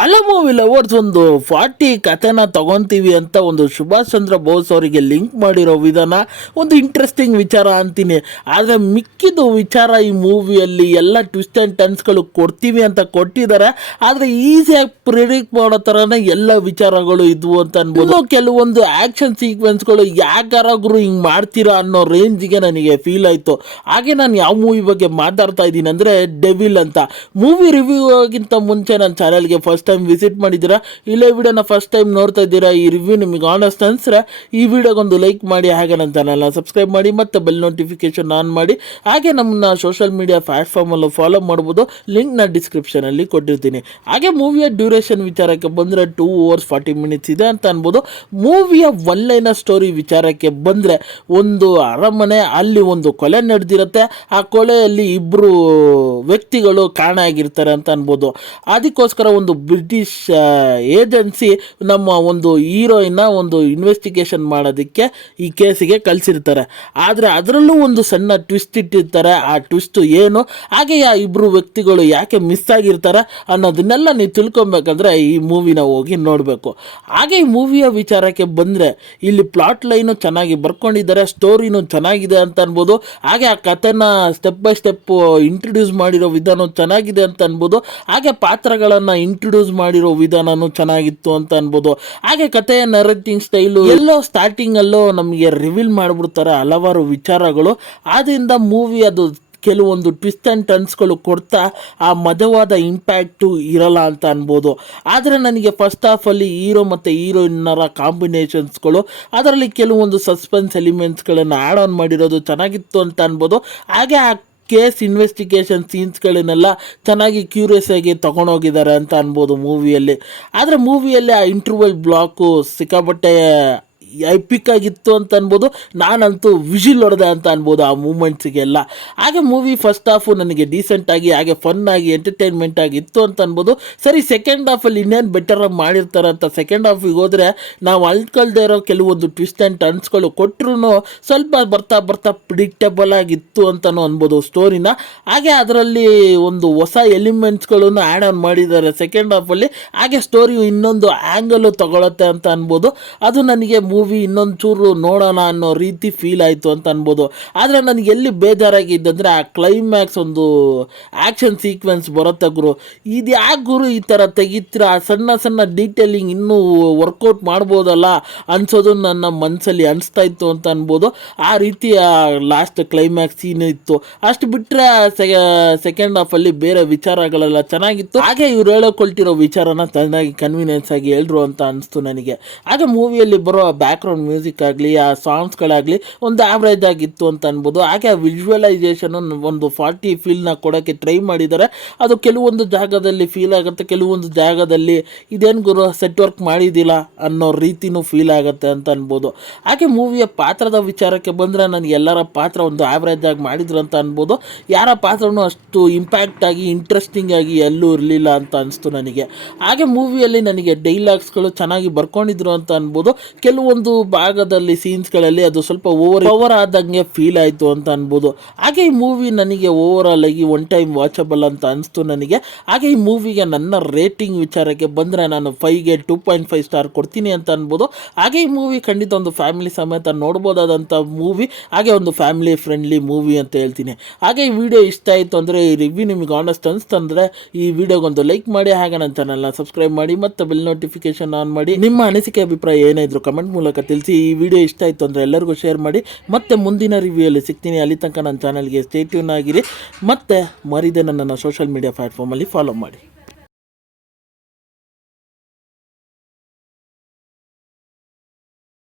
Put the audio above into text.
ಅಲ್ಲ movie lovers ಒಂದು 40 ಕಥೆನ ತಗೊಂತೀವಿ ಅಂತ ಒಂದು ಸುಭಾಷ್ ಚಂದ್ರ ಬೋಸ್ ಅವರಿಗೆ ಲಿಂಕ್ ಮಾಡಿರೋ ವಿಧಾನ ಒಂದು ಇಂಟ್ರೆಸ್ಟಿಂಗ್ ವಿಚಾರ ಅಂತೀನಿ. ಆದರೆ ಮಿಕ್ಕಿದ ವಿಚಾರ ಈ ಮೂವಿಯಲ್ಲಿ ಎಲ್ಲ ಟ್ವಿಸ್ಟ್ ಆ್ಯಂಡ್ ಟರ್ನ್ಸ್ಗಳು ಕೊಡ್ತೀವಿ ಅಂತ ಕೊಟ್ಟಿದ್ದಾರೆ. ಆದರೆ ಈಸಿಯಾಗಿ ಪ್ರಿಡಿಕ್ಟ್ ಮಾಡೋ ಥರನೇ ಎಲ್ಲ ವಿಚಾರಗಳು ಇದ್ವು ಅಂತ ಅನ್ಬೋದು. ಕೆಲವೊಂದು ಆ್ಯಕ್ಷನ್ ಸೀಕ್ವೆನ್ಸ್ಗಳು ಯಾಕಾರಾಗ್ರು ಹಿಂಗೆ ಮಾಡ್ತೀರಾ ಅನ್ನೋ ರೇಂಜಿಗೆ ನನಗೆ ಫೀಲ್ ಆಯಿತು. ಹಾಗೆ ನಾನು ಯಾವ ಮೂವಿ ಬಗ್ಗೆ ಮಾತಾಡ್ತಾ ಇದ್ದೀನಿ ಅಂದರೆ ಡೆವಿಲ್ ಅಂತ. ಮೂವಿ ರಿವ್ಯೂಗಿಂತ ಮುಂಚೆ ನನ್ನ ಚಾನಲ್ಗೆ ಫಸ್ಟ್ ಟೈಮ್ ವಿಸಿಟ್ ಮಾಡಿದ್ದೀರಾ, ಇಲ್ಲೇ ವಿಡಿಯೋನ ಫಸ್ಟ್ ಟೈಮ್ ನೋಡ್ತಾ ಇದ್ದೀರಾ, ಈ ರಿವ್ಯೂ ನಿಮಗೆ ಆನೆಸ್ಟ್ ಅನ್ಸ್ರೆ ಈ ವಿಡಿಯೋಗೊಂದು ಲೈಕ್ ಮಾಡಿ, ಹಾಗೆ ನನ್ನ ಚಾನಲ್ನ ಸಬ್ಸ್ಕ್ರೈಬ್ ಮಾಡಿ ಮತ್ತು ಬೆಲ್ ನೋಟಿಫಿಕೇಶನ್ ಆನ್ ಮಾಡಿ. ಹಾಗೆ ನಮ್ಮನ್ನ ಸೋಷಿಯಲ್ ಮೀಡಿಯಾ ಪ್ಲಾಟ್ಫಾರ್ಮಲ್ಲೂ ಫಾಲೋ ಮಾಡ್ಬೋದು, ಲಿಂಕ್ನ ಡಿಸ್ಕ್ರಿಪ್ಷನಲ್ಲಿ ಕೊಟ್ಟಿರ್ತೀನಿ. ಹಾಗೆ ಮೂವಿಯ ಡ್ಯೂರೇಷನ್ ವಿಚಾರಕ್ಕೆ ಬಂದರೆ 2 hours 40 minutes ಇದೆ ಅಂತ ಅನ್ಬೋದು. ಮೂವಿಯ ಒನ್ ಲೈನರ್ ಸ್ಟೋರಿ ವಿಚಾರಕ್ಕೆ ಬಂದರೆ ಒಂದು ಅರಮನೆ, ಅಲ್ಲಿ ಒಂದು ಕೊಲೆ ನಡೆದಿರುತ್ತೆ. ಆ ಕೊಲೆಯಲ್ಲಿ ಇಬ್ಬರು ವ್ಯಕ್ತಿಗಳು ಕಾಣಾಗಿರ್ತಾರೆ ಅಂತ ಅನ್ಬೋದು. ಅದಕ್ಕೋಸ್ಕರ ಒಂದು ಬ್ರಿಟಿಷ್ ಏಜೆನ್ಸಿ ನಮ್ಮ ಒಂದು ಹೀರೋಯಿನ್ನ ಒಂದು ಇನ್ವೆಸ್ಟಿಗೇಷನ್ ಮಾಡೋದಕ್ಕೆ ಈ ಕೇಸಿಗೆ ಕಳಿಸಿರ್ತಾರೆ. ಆದರೆ ಅದರಲ್ಲೂ ಒಂದು ಸಣ್ಣ ಟ್ವಿಸ್ಟ್ ಇಟ್ಟಿರ್ತಾರೆ. ಆ ಟ್ವಿಸ್ಟು ಏನು, ಹಾಗೆ ಆ ಇಬ್ಬರು ವ್ಯಕ್ತಿಗಳು ಯಾಕೆ ಮಿಸ್ ಆಗಿರ್ತಾರೆ ಅನ್ನೋದನ್ನೆಲ್ಲ ನೀವು ತಿಳ್ಕೊಬೇಕಂದ್ರೆ ಈ ಮೂವಿನ ಹೋಗಿ ನೋಡಬೇಕು. ಹಾಗೆ ಈ ಮೂವಿಯ ವಿಚಾರಕ್ಕೆ ಬಂದರೆ ಇಲ್ಲಿ ಪ್ಲಾಟ್ ಲೈನು ಚೆನ್ನಾಗಿ ಬರ್ಕೊಂಡಿದ್ದಾರೆ, ಸ್ಟೋರಿನೂ ಚೆನ್ನಾಗಿದೆ ಅಂತ ಅನ್ಬೋದು. ಹಾಗೆ ಆ ಕಥೆನ ಸ್ಟೆಪ್ ಬೈ ಸ್ಟೆಪ್ ಇಂಟ್ರೊಡ್ಯೂಸ್ ಮಾಡಿರೋ ವಿಧಾನ ಚೆನ್ನಾಗಿದೆ ಅಂತ ಅನ್ಬೋದು. ಹಾಗೆ ಪಾತ್ರಗಳನ್ನು ಇಂಟ್ರೊಡ್ಯೂಸ್ ಮಾಡಿರೋ ವಿಧಾನನೂ ಚೆನ್ನಾಗಿತ್ತು ಅಂತ ಅನ್ಬೋದು. ಹಾಗೆ ಕಥೆಯ ನರೇಟಿಂಗ್ ಸ್ಟೈಲು ಎಲ್ಲೋ ಸ್ಟಾರ್ಟಿಂಗಲ್ಲೋ ನಮಗೆ ರಿವೀಲ್ ಮಾಡಿಬಿಡ್ತಾರೆ ಹಲವಾರು ವಿಚಾರಗಳು. ಆದ್ದರಿಂದ ಮೂವಿ ಅದು ಕೆಲವೊಂದು ಟ್ವಿಸ್ಟ್ ಆ್ಯಂಡ್ ಟರ್ನ್ಸ್ಗಳು ಕೊಡ್ತಾ ಆ ಮಜವಾದ ಇಂಪ್ಯಾಕ್ಟು ಇರಲ್ಲ ಅಂತ ಅನ್ಬೋದು. ಆದರೆ ನನಗೆ ಫಸ್ಟ್ ಹಾಫಲ್ಲಿ ಹೀರೋ ಮತ್ತು ಹೀರೋಯಿನ್ನರ ಕಾಂಬಿನೇಷನ್ಸ್ಗಳು, ಅದರಲ್ಲಿ ಕೆಲವೊಂದು ಸಸ್ಪೆನ್ಸ್ ಎಲಿಮೆಂಟ್ಸ್ಗಳನ್ನು ಆ್ಯಡ್ ಆನ್ ಮಾಡಿರೋದು ಚೆನ್ನಾಗಿತ್ತು ಅಂತ ಅನ್ಬೋದು. ಹಾಗೆ ಆ ಕೇಸ್ ಇನ್ವೆಸ್ಟಿಗೇಷನ್ ಸೀನ್ಸ್ಗಳನ್ನೆಲ್ಲ ಚೆನ್ನಾಗಿ ಕ್ಯೂರಿಯಸ್ ಆಗಿ ತೊಗೊಂಡೋಗಿದ್ದಾರೆ ಅಂತ ಅನ್ಬೋದು ಮೂವಿಯಲ್ಲಿ. ಆದರೆ ಮೂವಿಯಲ್ಲಿ ಆ ಇಂಟರ್ವಲ್ ಬ್ಲಾಕು ಸಿಕ್ಕಾಪಟ್ಟೆ ಎಪಿಕ್ ಆಗಿತ್ತು ಅಂತ ಅನ್ಬೋದು. ನಾನಂತೂ ವಿಜಿಲ್ ಹೊಡೆದೆ ಅಂತ ಅನ್ಬೋದು ಆ ಮೂಮೆಂಟ್ಸಿಗೆಲ್ಲ. ಹಾಗೆ ಮೂವಿ ಫಸ್ಟ್ ಹಾಫು ನನಗೆ ಡೀಸೆಂಟಾಗಿ ಹಾಗೆ ಫನ್ ಆಗಿ ಎಂಟರ್ಟೈನ್ಮೆಂಟ್ ಆಗಿತ್ತು ಅಂತ ಅನ್ಬೋದು. ಸರಿ, ಸೆಕೆಂಡ್ ಹಾಫಲ್ಲಿ ಇನ್ನೇನು ಬೆಟರಾಗಿ ಮಾಡಿರ್ತಾರೆ ಅಂತ ಸೆಕೆಂಡ್ ಹಾಫಿಗೆ ಹೋದರೆ ನಾವು ಅಳ್ಕೊಳ್ದೇ ಇರೋ ಕೆಲವೊಂದು ಟ್ವಿಸ್ಟ್ ಆ್ಯಂಡ್ ಟರ್ನ್ಸ್ಗಳು ಕೊಟ್ಟರು ಸ್ವಲ್ಪ ಬರ್ತಾ ಬರ್ತಾ ಪ್ರಿಡಿಕ್ಟಬಲ್ ಆಗಿತ್ತು ಅಂತಲೂ ಅನ್ಬೋದು ಸ್ಟೋರಿನ. ಹಾಗೆ ಅದರಲ್ಲಿ ಒಂದು ಹೊಸ ಎಲಿಮೆಂಟ್ಸ್ಗಳನ್ನು ಆ್ಯಡ್ ಆನ್ ಮಾಡಿದ್ದಾರೆ ಸೆಕೆಂಡ್ ಹಾಫಲ್ಲಿ. ಹಾಗೆ ಸ್ಟೋರಿ ಇನ್ನೊಂದು ಆ್ಯಂಗಲು ತಗೊಳುತ್ತೆ ಅಂತ ಅನ್ಬೋದು. ಅದು ನನಗೆ ಮೂವಿ ಇನ್ನೊಂದು ಚೂರು ನೋಡೋಣ ಅನ್ನೋ ರೀತಿ ಫೀಲ್ ಆಯಿತು ಅಂತ ಅನ್ಬೋದು. ಆದರೆ ನನಗೆ ಎಲ್ಲಿ ಬೇಜಾರಾಗಿದ್ದಂದರೆ ಆ ಕ್ಲೈಮ್ಯಾಕ್ಸ್ ಒಂದು ಆ್ಯಕ್ಷನ್ ಸೀಕ್ವೆನ್ಸ್ ಬರುತ್ತೆ ಗುರು, ಇದು ಯಾಕೆ ಗುರು ಈ ಥರ ತೆಗಿತೀರ, ಆ ಸಣ್ಣ ಸಣ್ಣ ಡೀಟೇಲಿಂಗ್ ಇನ್ನೂ ವರ್ಕೌಟ್ ಮಾಡ್ಬೋದಲ್ಲ ಅನ್ಸೋದು ನನ್ನ ಮನಸ್ಸಲ್ಲಿ ಅನಿಸ್ತಾ ಇತ್ತು ಅಂತ ಅನ್ಬೋದು. ಆ ರೀತಿ ಲಾಸ್ಟ್ ಕ್ಲೈಮ್ಯಾಕ್ಸ್ ಸೀನ್ ಇತ್ತು. ಅಷ್ಟು ಬಿಟ್ಟರೆ ಸೆಕೆಂಡ್ ಹಾಫಲ್ಲಿ ಬೇರೆ ವಿಚಾರಗಳೆಲ್ಲ ಚೆನ್ನಾಗಿತ್ತು. ಹಾಗೆ ಇವ್ರು ಹೇಳೋಕೊಳ್ತಿರೋ ವಿಚಾರನ ಚೆನ್ನಾಗಿ ಕನ್ವೀನಿಯನ್ಸ್ ಆಗಿ ಹೇಳ್ರು ಅಂತ ಅನಿಸ್ತು ನನಗೆ. ಹಾಗೆ ಮೂವಿಯಲ್ಲಿ ಬರೋ ಬ್ಯಾಕ್ಗ್ರೌಂಡ್ ಮ್ಯೂಸಿಕ್ ಆಗಲಿ, ಆ ಸಾಂಗ್ಸ್ಗಳಾಗಲಿ ಒಂದು ಆವ್ರೇಜ್ ಆಗಿತ್ತು ಅಂತ ಅನ್ಬೋದು. ಹಾಗೆ ಆ ವಿಜುವಲೈಸೇಷನ್ ಒಂದು 40 ಫೀಲ್ನ ಕೊಡೋಕ್ಕೆ ಟ್ರೈ ಮಾಡಿದ್ದಾರೆ. ಅದು ಕೆಲವೊಂದು ಜಾಗದಲ್ಲಿ ಫೀಲ್ ಆಗುತ್ತೆ, ಕೆಲವೊಂದು ಜಾಗದಲ್ಲಿ ಇದೇನು ಗುರು ಸೆಟ್ ವರ್ಕ್ ಮಾಡಿದ್ದಿಲ್ಲ ಅನ್ನೋ ರೀತಿನೂ ಫೀಲ್ ಆಗುತ್ತೆ ಅಂತ ಅನ್ಬೋದು. ಹಾಗೆ ಮೂವಿಯ ಪಾತ್ರದ ವಿಚಾರಕ್ಕೆ ಬಂದರೆ ನನಗೆ ಎಲ್ಲರ ಪಾತ್ರ ಒಂದು ಆವ್ರೇಜ್ ಆಗಿ ಮಾಡಿದ್ರು ಅಂತ ಅನ್ಬೋದು. ಯಾರ ಪಾತ್ರನೂ ಅಷ್ಟು ಇಂಪ್ಯಾಕ್ಟ್ ಆಗಿ ಇಂಟ್ರೆಸ್ಟಿಂಗ್ ಆಗಿ ಎಲ್ಲೂ ಇರಲಿಲ್ಲ ಅಂತ ಅನಿಸ್ತು ನನಗೆ. ಹಾಗೆ ಮೂವಿಯಲ್ಲಿ ನನಗೆ ಡೈಲಾಗ್ಸ್ಗಳು ಚೆನ್ನಾಗಿ ಬರ್ಕೊಂಡಿದ್ರು ಅಂತ ಅನ್ಬೋದು. ಕೆಲವೊಂದು ಭಾಗದಲ್ಲಿ ಸೀನ್ಸ್ಗಳಲ್ಲಿ ಅದು ಸ್ವಲ್ಪ ಓವರ್ ಆದಂಗೆ ಫೀಲ್ ಆಯಿತು ಅಂತ ಅನ್ಬೋದು. ಹಾಗೆ ಈ ಮೂವಿ ನನಗೆ ಓವರಾಲ್ ಆಗಿ ಒನ್ ಟೈಮ್ ವಾಚಬಲ್ ಅಂತ ಅನಿಸ್ತು ನನಗೆ. ಹಾಗೆ ಈ ಮೂವಿಗೆ ನನ್ನ ರೇಟಿಂಗ್ ವಿಚಾರಕ್ಕೆ ಬಂದರೆ ನಾನು 5ಗೆ 2.5 ಸ್ಟಾರ್ ಕೊಡ್ತೀನಿ ಅಂತ ಅನ್ಬೋದು. ಹಾಗೆ ಈ ಮೂವಿ ಖಂಡಿತ ಒಂದು ಫ್ಯಾಮಿಲಿ ಸಮೇತ ನೋಡ್ಬೋದಾದಂಥ ಮೂವಿ, ಹಾಗೆ ಒಂದು ಫ್ಯಾಮಿಲಿ ಫ್ರೆಂಡ್ಲಿ ಮೂವಿ ಅಂತ ಹೇಳ್ತೀನಿ. ಹಾಗೆ ಈ ವಿಡಿಯೋ ಇಷ್ಟ ಆಯಿತು ಅಂದರೆ, ಈ ರಿವ್ಯೂ ನಿಮಗೆ ಆನೆಸ್ಟ್ ಅನಿಸ್ತಂದರೆ ಈ ವಿಡಿಯೋಗೊಂದು ಲೈಕ್ ಮಾಡಿ, ಹಾಗೆ ನನ್ನ ಚಾನಲ್ನ ಸಬ್ಸ್ಕ್ರೈಬ್ ಮಾಡಿ ಮತ್ತು ಬೆಲ್ ನೋಟಿಫಿಕೇಶನ್ ಆನ್ ಮಾಡಿ. ನಿಮ್ಮ ಅನಿಸಿಕೆ ಅಭಿಪ್ರಾಯ ಏನಾದರೂ ಕಮೆಂಟ್ ಮೂಲಕ ತಿಳಿಸಿ. ಈ ವಿಡಿಯೋ ಇಷ್ಟ ಆಯಿತು ಅಂದರೆ ಎಲ್ಲರಿಗೂ ಶೇರ್ ಮಾಡಿ. ಮತ್ತೆ ಮುಂದಿನ ರಿವ್ಯೂಯಲ್ಲಿ ಸಿಗ್ತೀನಿ. ಅಲ್ಲಿ ತನಕ ನನ್ನ ಚಾನಲ್ಗೆ ಸ್ಟೇ ಟ್ಯೂನ್ ಆಗಿರಿ. ಮತ್ತು ಮರಿದೆ ನನ್ನನ್ನು ಸೋಷಿಯಲ್ ಮೀಡಿಯಾ ಪ್ಲಾಟ್ಫಾರ್ಮಲ್ಲಿ ಫಾಲೋ ಮಾಡಿ.